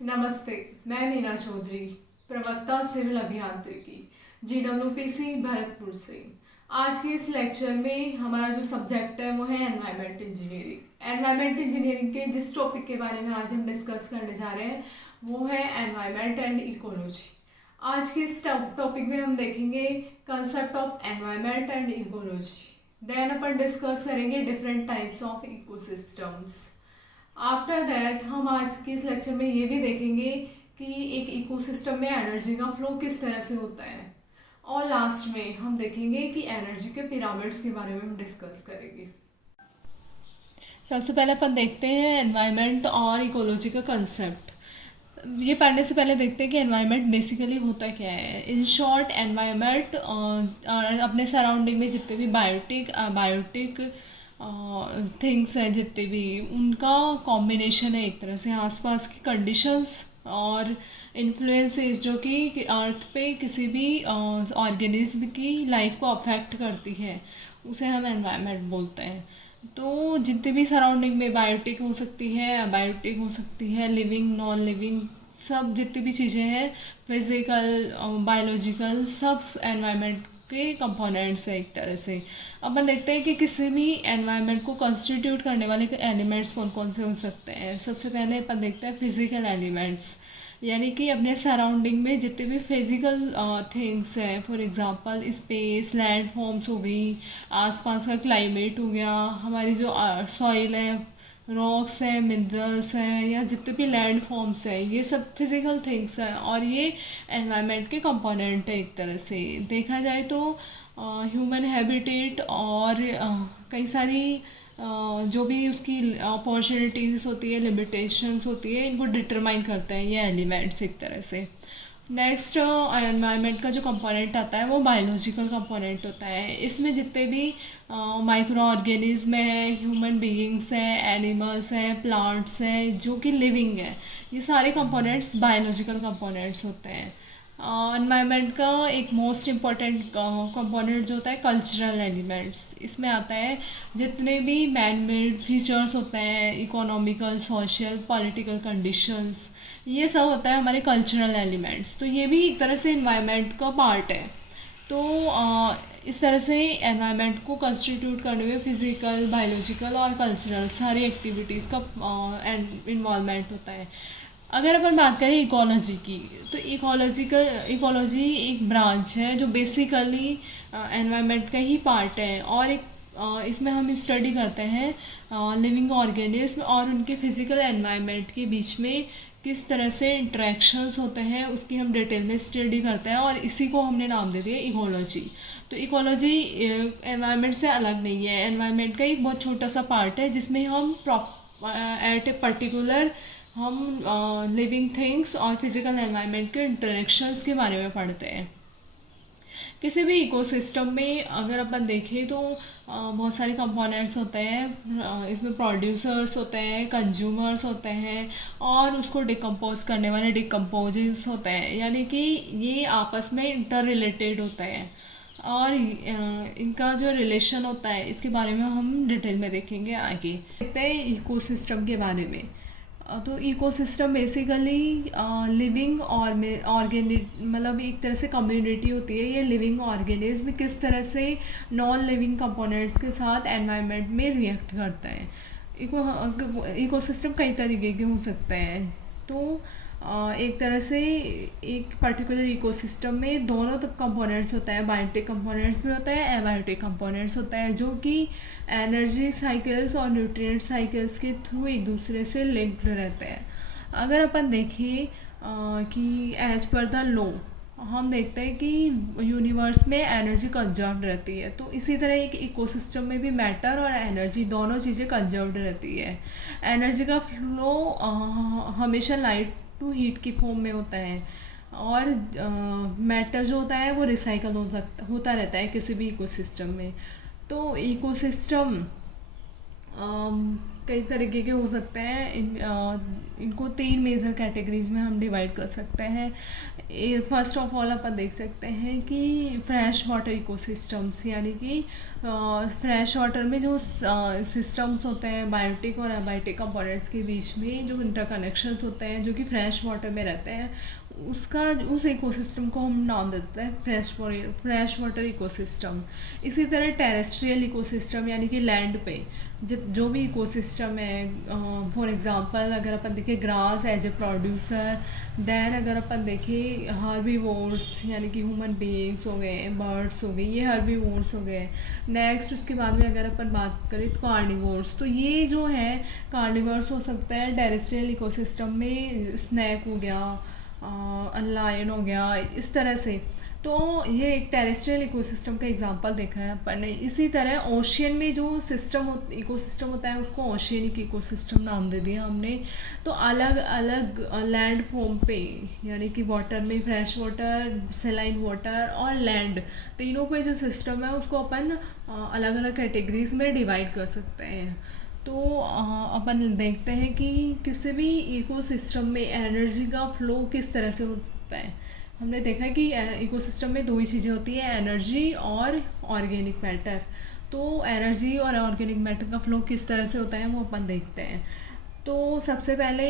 नमस्ते। मैं मीना चौधरी, प्रवक्ता सिविल अभियांत्रिकी, GWPC भरतपुर से। आज के इस लेक्चर में हमारा जो सब्जेक्ट है वो है एनवायरमेंट इंजीनियरिंग। एनवायरमेंट इंजीनियरिंग के जिस टॉपिक के बारे में आज हम डिस्कस करने जा रहे हैं वो है एनवायरमेंट एंड इकोलॉजी। आज के इस टॉपिक में हम देखेंगे concept of environment and ecology. Then अपन डिस्कस करेंगे different types of ecosystems. After that हम आज के इस लेक्चर में ये भी देखेंगे कि एक इकोसिस्टम में एनर्जी का फ्लो किस तरह से होता है, और लास्ट में हम देखेंगे कि एनर्जी के पिरामिड्स के बारे में हम डिस्कस करेंगे। सबसे पहले अपन देखते हैं एनवायरनमेंट और इकोलॉजी का कंसेप्ट। ये पढ़ने से पहले देखते हैं कि एनवायरनमेंट बेसिकली होता क्या है। इन शॉर्ट एनवायरनमेंट अपने सराउंडिंग में जितने भी बायोटिक थिंग्स हैं, जितने भी उनका कॉम्बिनेशन है एक तरह से आसपास की कंडीशंस और इन्फ्लुएंसेस जो कि अर्थ पे किसी भी ऑर्गेनिज्म की लाइफ को अफेक्ट करती है, उसे हम एनवायरनमेंट बोलते हैं। तो जितने भी सराउंडिंग में बायोटिक हो सकती है, अबायोटिक हो सकती है, लिविंग नॉन लिविंग, सब जितनी भी चीज़ें हैं, फिजिकल बायोलॉजिकल, सब एनवायरनमेंट के कंपोनेंट्स है एक तरह से। अपन देखते हैं कि किसी भी एनवायरनमेंट को कंस्टिट्यूट करने वाले एलिमेंट्स कौन कौन से हो सकते हैं। सबसे पहले अपन देखते हैं फिजिकल एलिमेंट्स, यानी कि अपने सराउंडिंग में जितने भी फिजिकल थिंग्स हैं, for example space, land forms हो गई, आसपास का क्लाइमेट हो गया, हमारी जो सॉइल है, रॉक्स हैं, मिनरल्स हैं, या जितने भी लैंड फॉर्म्स हैं, ये सब फिजिकल थिंग्स हैं और ये एनवायरनमेंट के कंपोनेंट है एक तरह से। देखा जाए तो ह्यूमन हैबिटेट और कई सारी जो भी उसकी अपॉर्चुनिटीज़ होती है, लिमिटेशंस होती है, इनको डिटरमाइन करते हैं ये एलिमेंट्स एक तरह से। नेक्स्ट एनवायरनमेंट का जो कंपोनेंट आता है वो बायोलॉजिकल कंपोनेंट होता है। इसमें जितने भी माइक्रो ऑर्गेनिज्म हैं, ह्यूमन बीइंग्स हैं, एनिमल्स हैं, प्लांट्स हैं जो कि लिविंग हैं, ये सारे कंपोनेंट्स बायोलॉजिकल कंपोनेंट्स होते हैं। एनवायरनमेंट का एक मोस्ट इम्पॉर्टेंट कंपोनेंट जो होता है कल्चरल एलिमेंट्स। इसमें आता है जितने भी मैन मेड फीचर्स होते हैं, इकोनॉमिकल, सोशल, पॉलिटिकल कंडीशंस, ये सब होता है हमारे कल्चरल एलिमेंट्स। तो ये भी एक तरह से एनवायरनमेंट का पार्ट है। तो इस तरह से एनवायरनमेंट को कंस्टिट्यूट करने में फिज़िकल, बायोलॉजिकल और कल्चरल सारी एक्टिविटीज़ का इन्वॉल्वमेंट होता है। अगर अपन बात करें इकोलॉजी की, तो इकोलॉजी एक ब्रांच है जो बेसिकली एनवायरनमेंट का ही पार्ट है, और एक इसमें हम स्टडी करते हैं लिविंग ऑर्गेनिज्म और उनके फिज़िकल एनवायरनमेंट के बीच में किस तरह से इंट्रैक्शंस होते हैं, उसकी हम डिटेल में स्टडी करते हैं, और इसी को हमने नाम दे दिया इकोलॉजी। तो इकोलॉजी एनवायरनमेंट से अलग नहीं है, एनवायरनमेंट का एक बहुत छोटा सा पार्ट है जिसमें हम एट ए पर्टिकुलर हम लिविंग थिंग्स और फिज़िकल एनवायरनमेंट के इंटरेक्शंस के बारे में पढ़ते हैं। किसी भी इकोसिस्टम में अगर अपन देखें तो बहुत सारे कंपोनेंट्स होते हैं। इसमें प्रोड्यूसर्स होते हैं, कंज्यूमर्स होते हैं, और उसको डिकम्पोज करने वाले डिकम्पोजर्स होते हैं, यानी कि ये आपस में इंटर रिलेटेड होते हैं। और इनका जो रिलेशन होता है इसके बारे में हम डिटेल में देखेंगे आगे। देखते हैं इकोसिस्टम के बारे में। तो इकोसिस्टम बेसिकली लिविंग और मतलब एक तरह से कम्युनिटी होती है। ये लिविंग ऑर्गेनिज्म किस तरह से नॉन लिविंग कंपोनेंट्स के साथ एनवायरनमेंट में रिएक्ट करता है। इकोसिस्टम कई तरीके के हो सकते हैं। तो एक तरह से एक पर्टिकुलर इकोसिस्टम में दोनों तक कंपोनेंट्स होता है, बायोटिक कंपोनेंट्स भी होता है, एबायोटिक कंपोनेंट्स होता है, जो कि एनर्जी साइकिल्स और न्यूट्रिएंट साइकिल्स के थ्रू एक दूसरे से लिंक्ड रहते हैं। अगर अपन देखें कि एज पर द लॉ हम देखते हैं कि यूनिवर्स में एनर्जी कंजर्व्ड रहती है, तो इसी तरह एक इकोसिस्टम में भी मैटर और एनर्जी दोनों चीज़ें कंजर्व्ड रहती है। एनर्जी का फ्लो हमेशा लाइट टू हीट की फॉर्म में होता है, और मैटर जो होता है वो रिसाइकल होता रहता है किसी भी इकोसिस्टम में। तो इकोसिस्टम कई तरीके के हो सकते हैं। इनको 3 मेजर कैटेगरीज में हम डिवाइड कर सकते हैं। फर्स्ट ऑफ ऑल अपन देख सकते हैं कि फ्रेश वाटर इकोसिस्टम्स, यानी कि फ्रेश वाटर में जो सिस्टम्स होते हैं बायोटिक और अबायोटिक कंपोनेंट्स के बीच में जो इंटरकनेक्शंस होते हैं जो कि फ्रेश वाटर में रहते हैं, उस इकोसिस्टम को हम नाम देते हैं फ्रेश वाटर इकोसिस्टम। इसी तरह टेरेस्ट्रियल इकोसिस्टम, यानी कि लैंड पे जो भी इकोसिस्टम है, फॉर एग्जांपल अगर अपन देखें grass as a producer, then अगर अपन देखें हर्बीवोर्स यानी कि ह्यूमन बीइंग्स हो गए, बर्ड्स हो गए, ये हर्बीवोर्स हो गए। नेक्स्ट उसके बाद में अगर अपन बात करें तो कार्निवोर्स, तो ये जो है कार्निवर्स हो सकता है टेरेस्ट्रियल इकोसिस्टम में, स्नैक हो गया, लायन हो गया, इस तरह से। तो ये एक टेरेस्ट्रियल इकोसिस्टम का एग्जांपल देखा है अपन ने। इसी तरह ओशियन में जो इकोसिस्टम होता है उसको ओशियनिक इकोसिस्टम नाम दे दिया हमने। तो अलग अलग लैंड फॉर्म पे, यानी कि वाटर में फ्रेश वाटर, सेलाइन वाटर और लैंड, तीनों पे जो सिस्टम है उसको अपन अलग अलग कैटेगरीज में डिवाइड कर सकते हैं। तो अपन देखते हैं कि किसी भी इकोसिस्टम में एनर्जी का फ्लो किस तरह से होता है। हमने देखा कि इकोसिस्टम में 2 ही चीज़ें होती हैं, एनर्जी और ऑर्गेनिक मैटर। तो एनर्जी और ऑर्गेनिक मैटर का फ्लो किस तरह से होता है वो अपन देखते हैं। तो सबसे पहले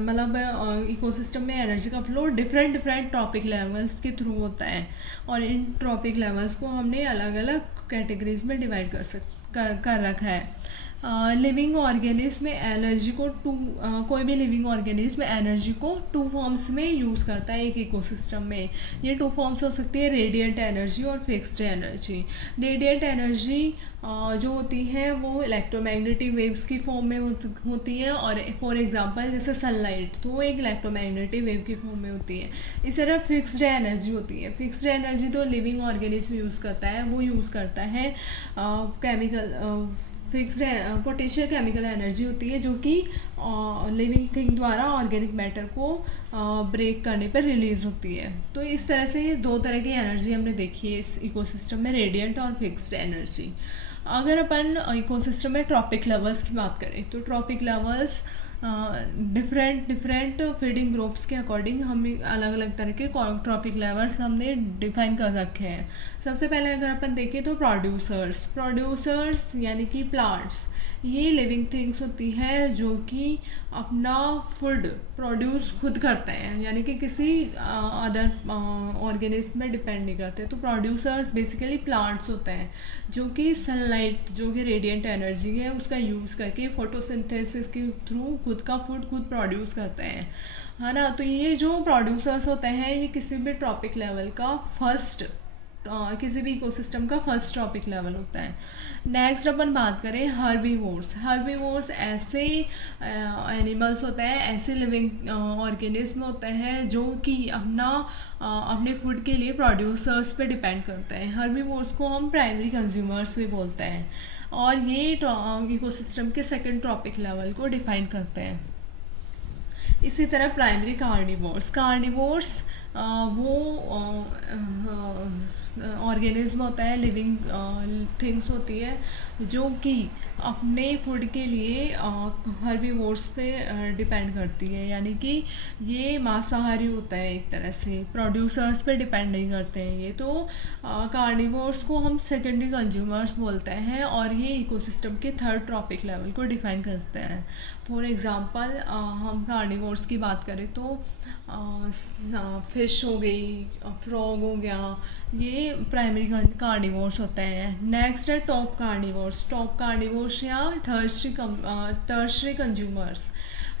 मतलब इकोसिस्टम में एनर्जी का फ्लो डिफरेंट ट्रॉपिक लेवल्स के थ्रू होता है, और इन ट्रॉपिक लेवल्स को हमने अलग अलग कैटेगरीज में डिवाइड कर रखा है। लिविंग ऑर्गेनिज्म में एनर्जी को कोई भी लिविंग ऑर्गेनिज्म एनर्जी को 2 फॉर्म्स में यूज़ करता है एक इकोसिस्टम में। ये 2 फॉर्म्स हो सकती है, रेडिएंट एनर्जी और फिक्स्ड एनर्जी। रेडिएंट एनर्जी जो होती है वो इलेक्ट्रोमैग्नेटिक वेव्स की फॉर्म में होती है, और फॉर एग्जांपल जैसे सनलाइट, तो वो एक इलेक्ट्रोमैग्नेटिक वेव की फॉर्म में होती है। इस तरह फिक्स्ड एनर्जी होती है। फिक्स्ड एनर्जी तो लिविंग ऑर्गेनिज्म यूज़ करता है, वो यूज़ करता है chemical fixed potential chemical energy होती है जो कि लिविंग थिंग द्वारा ऑर्गेनिक मैटर को ब्रेक करने पर रिलीज होती है। तो इस तरह से 2 तरह की एनर्जी हमने देखी है इस इकोसिस्टम में, रेडिएंट और फिक्स्ड एनर्जी। अगर अपन इकोसिस्टम में ट्रॉपिक लेवल्स की बात करें तो trophic levels different feeding groups के अकॉर्डिंग हम अलग अलग तरह के ट्रॉपिक लेवल्स हमने डिफाइन कर रखे हैं। सबसे पहले अगर अपन देखें तो प्रोड्यूसर्स यानी कि प्लांट्स, ये लिविंग थिंग्स होती है जो कि अपना फूड प्रोड्यूस खुद करते हैं, यानी कि किसी अदर ऑर्गेनिज्म में डिपेंड नहीं करते। तो प्रोड्यूसर्स बेसिकली प्लांट्स होते हैं जो कि सनलाइट, जो कि रेडिएंट एनर्जी है, उसका यूज़ करके फोटोसिंथेसिस के थ्रू खुद का फूड खुद प्रोड्यूस करते हैं, है ना। तो ये जो प्रोड्यूसर्स होते हैं ये किसी भी ट्रॉपिक लेवल का किसी भी इकोसिस्टम का फर्स्ट ट्रॉपिक लेवल होता है। नेक्स्ट अपन बात करें हर्बीवोर्स ऐसे एनिमल्स होते हैं, ऐसे लिविंग ऑर्गेनिज्म होते हैं जो कि अपने फूड के लिए प्रोड्यूसर्स पे डिपेंड करते हैं। हर्बीवोर्स को हम प्राइमरी कंज्यूमर्स भी बोलते हैं, और ये इकोसिस्टम के सेकंड ट्रॉपिक लेवल को डिफाइन करते हैं। इसी तरह प्राइमरी कार्निवोर्स वो ऑर्गेनिज्म होता है, लिविंग थिंग्स होती है जो कि अपने फूड के लिए हर्बीवोर्स पे डिपेंड करती है, यानी कि ये मांसाहारी होता है एक तरह से, प्रोड्यूसर्स पे डिपेंड नहीं करते हैं ये। तो कार्निवोर्स को हम सेकेंडरी कंज्यूमर्स बोलते हैं, और ये इकोसिस्टम के थर्ड ट्रॉपिक लेवल को डिफाइन करते हैं। फॉर एग्जांपल हम कार्निवोर्स की बात करें तो फिश हो गई, फ्रॉग हो गया, ये प्राइमरी कार्निवोर्स होते हैं। नेक्स्ट है टॉप कार्निवोर्स या टर्शरी कंज्यूमर्स,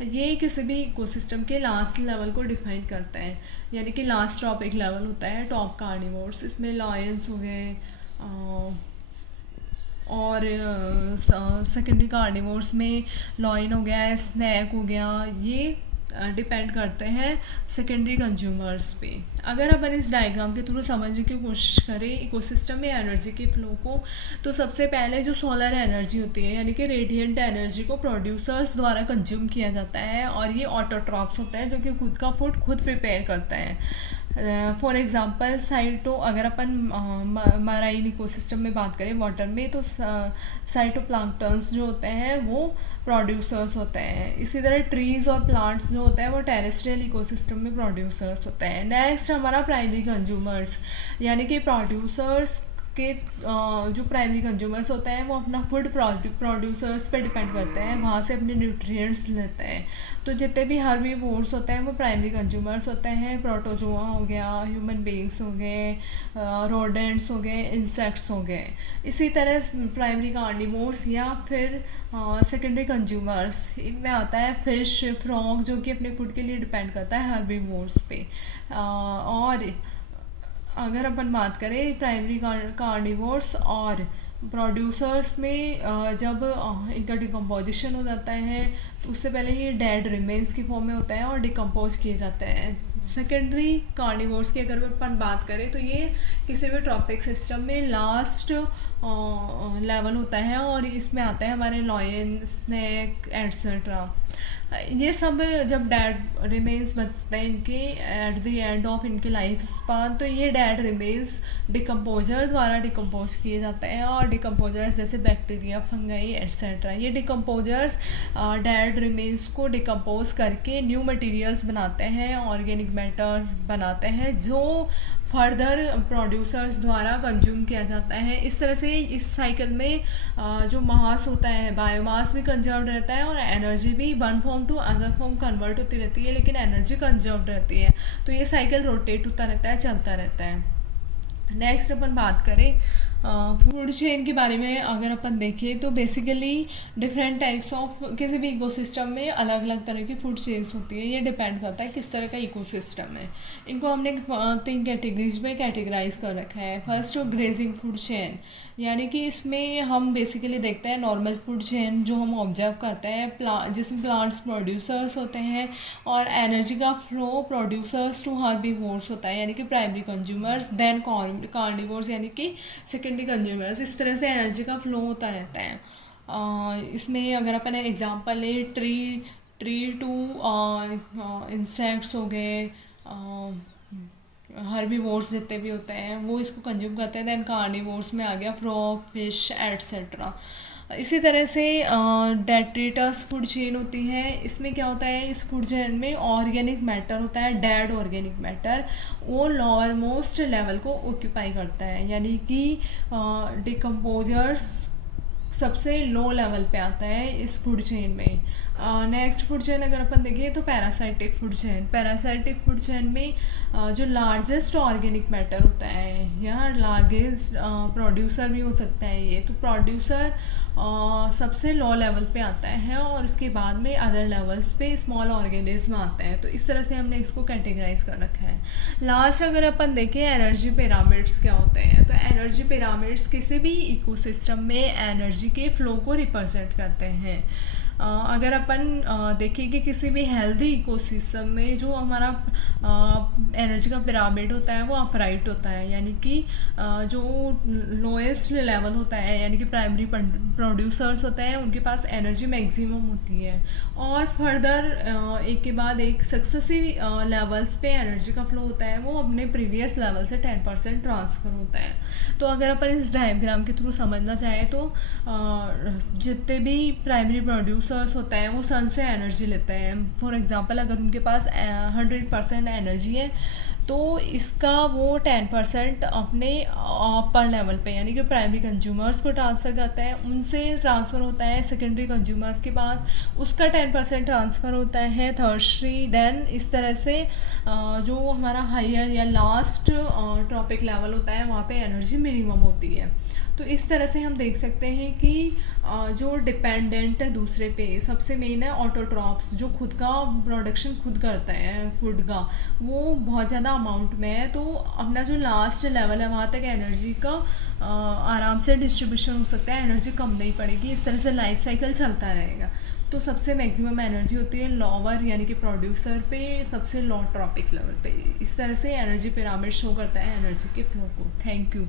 ये किसी भी इकोसिस्टम के लास्ट लेवल को डिफाइन करते हैं, यानी कि लास्ट ट्रॉपिक लेवल होता है टॉप कार्निवोर्स। इसमें लायंस हो गए और सेकेंडरी कार्निवोर्स में लॉयन हो गया, स्नैक हो गया, ये डिपेंड करते हैं सेकेंडरी कंज्यूमर्स पे। अगर अपन इस डायग्राम के थ्रू समझने की कोशिश करें इकोसिस्टम में एनर्जी के फ्लो को, तो सबसे पहले जो सोलर एनर्जी होती है यानी कि रेडिएंट एनर्जी को प्रोड्यूसर्स द्वारा कंज्यूम किया जाता है, और ये ऑटोट्रॉप्स होता है जो कि खुद का फूड खुद प्रिपेयर करता है, फॉर एग्जांपल साइटो अगर अपन मराइन इकोसिस्टम में बात करें वाटर में, तो साइटोप्लैंक्टन्स जो होते हैं वो प्रोड्यूसर्स होते हैं। इसी तरह ट्रीज और प्लांट्स जो होते हैं वो टेरेस्ट्रियल इकोसिस्टम में प्रोड्यूसर्स होते हैं। नेक्स्ट हमारा प्राइमरी कंज्यूमर्स, यानी कि प्रोड्यूसर्स के जो प्राइमरी कंज्यूमर्स होते हैं वो अपना फूड प्रोड्यूसर्स पे डिपेंड करते हैं, वहाँ से अपने न्यूट्रिएंट्स लेते हैं। तो जितने भी हर्बीवोर्स होते हैं वो प्राइमरी कंज्यूमर्स होते हैं। प्रोटोजोआ हो गया, ह्यूमन बींग्स हो गए, रोडेंट्स हो गए, इंसेक्ट्स हो गए। इसी तरह प्राइमरी कार्निवोर्स या फिर सेकेंडरी कंज्यूमर्स, इनमें आता है फिश, फ्रॉग, जो कि अपने फूड के लिए डिपेंड करता है हर्बीवोर्स पे। और अगर अपन बात करें प्राइमरी कार्निवोर्स और प्रोड्यूसर्स में, जब इनका डिकम्पोजिशन हो जाता है तो उससे पहले ये डेड रिमेन्स की फॉर्म में होता है और डिकम्पोज किए जाते हैं। सेकेंडरी कार्निवोर्स की अगर अपन बात करें तो ये किसी भी ट्रॉपिक सिस्टम में लास्ट लेवल होता है और इसमें आता है हमारे लॉयन, स्नेक एट्सेट्रा। ये सब जब डेड रिमेन्स बचते हैं इनके एट द एंड ऑफ इनके लाइफ स्पान, तो ये डेड रिमेन्स डिकम्पोजर द्वारा डिकम्पोज किए जाते हैं। और डिकम्पोजर्स जैसे बैक्टीरिया, फंगाई एट्सेट्रा, ये डिकम्पोजर्स डेड रिमेन्स को डिकम्पोज करके न्यू मटेरियल्स बनाते हैं, ऑर्गेनिक मैटर बनाते हैं, जो फर्दर प्रोड्यूसर्स द्वारा कंज्यूम किया जाता है। इस तरह से इस साइकिल में जो मास होता है, बायोमास भी कंजर्व रहता है और एनर्जी भी one form to other form convert होती रहती है, लेकिन एनर्जी कंजर्व रहती है। तो ये साइकिल रोटेट होता रहता है, चलता रहता है। नेक्स्ट अपन बात करें फूड चेन के बारे में। अगर अपन देखें तो बेसिकली डिफरेंट टाइप्स ऑफ, किसी भी इकोसिस्टम में अलग अलग तरह की फूड चेन्स होती है। ये डिपेंड करता है किस तरह का इकोसिस्टम है। इनको हमने 3 कैटेगरीज में कैटेगराइज कर रखा है। फर्स्ट ग्रेजिंग फूड चेन, यानी कि इसमें हम बेसिकली देखते हैं नॉर्मल फूड चेन जो हम ऑब्जर्व करते हैं, जिसमें प्लांट्स प्रोड्यूसर्स होते हैं और एनर्जी का फ्लो प्रोड्यूसर्स टू हर्बीवोर्स होता है, यानी कि प्राइमरी कंज्यूमर्स, देन कार्निवोर्स यानी कि सेकेंडरी कंज्यूमर्स। इस तरह से एनर्जी का फ्लो होता रहता है। इसमें अगर अपन एग्जांपल ले, ट्री टू इंसेक्ट्स हो गए, हर्बीवोर्स जितने भी होते हैं वो इसको कंज्यूम करते हैं। देन कार्निवोर्स में आ गया फ्रॉग, फिश एट्सेट्रा। इसी तरह से डेट्रिटस फूड चेन होती है। इसमें क्या होता है, इस फूड चेन में ऑर्गेनिक मैटर होता है, डेड ऑर्गेनिक मैटर, वो लोअर मोस्ट लेवल को ऑक्यूपाई करता है, यानी कि डिकम्पोजर्स सबसे लो लेवल पे आता है इस फूड चेन में। नेक्स्ट फूड चेन अगर अपन देखें तो parasitic food chain. Parasitic food chain में जो लार्जेस्ट ऑर्गेनिक मैटर होता है या लार्जेस्ट प्रोड्यूसर भी हो सकता है ये, तो प्रोड्यूसर सबसे लो लेवल पे आता है और उसके बाद में अदर लेवल्स पे स्मॉल ऑर्गेनिज्म आते हैं। तो इस तरह से हमने इसको कैटेगराइज कर रखा है। लास्ट अगर अपन देखें एनर्जी पिरामिड्स क्या होते हैं, तो एनर्जी पिरामिड्स किसी भी इकोसिस्टम में एनर्जी के फ्लो को रिप्रेजेंट करते हैं। अगर अपन देखें कि किसी भी हेल्दी इकोसिस्टम में जो हमारा एनर्जी का पिरामिड होता है वो अपराइट होता है, यानी कि जो लोएस्ट लेवल होता है, यानी कि प्राइमरी प्रोड्यूसर्स होते हैं उनके पास एनर्जी मैक्सिमम होती है और फर्दर एक के बाद एक सक्सेसिव लेवल्स पे एनर्जी का फ्लो होता है, वो अपने प्रीवियस लेवल से 10% ट्रांसफ़र होता है। तो अगर अपन इस डायग्राम के थ्रू समझना चाहें तो जितने भी प्राइमरी प्रोड्यूसर्स होता है वो सन से एनर्जी लेते हैं। फॉर एग्जांपल अगर उनके पास 100% एनर्जी है तो इसका वो 10% अपने अपर लेवल पे यानी कि प्राइमरी कंज्यूमर्स को ट्रांसफ़र करता है, उनसे ट्रांसफ़र होता है सेकेंडरी कंज्यूमर्स के बाद, उसका 10% ट्रांसफ़र होता है थर्सरी। देन इस तरह से जो हमारा हायर या लास्ट ट्रॉपिक लेवल होता है वहाँ पे एनर्जी मिनिमम होती है। तो इस तरह से हम देख सकते हैं कि जो डिपेंडेंट है दूसरे पे, सबसे मेन है ऑटोट्रॉप्स, जो खुद का प्रोडक्शन खुद करता है फूड का, वो बहुत ज़्यादा अमाउंट में है, तो अपना जो लास्ट लेवल है वहाँ तक एनर्जी का आराम से डिस्ट्रीब्यूशन हो सकता है, एनर्जी कम नहीं पड़ेगी। इस तरह से लाइफ साइकिल चलता रहेगा। तो सबसे मैक्सिमम एनर्जी होती है लोअर यानी कि प्रोड्यूसर पे, सबसे लो ट्रॉपिक लेवल पे। इस तरह से एनर्जी पिरामिड शो करता है एनर्जी के फ्लो को। Thank you.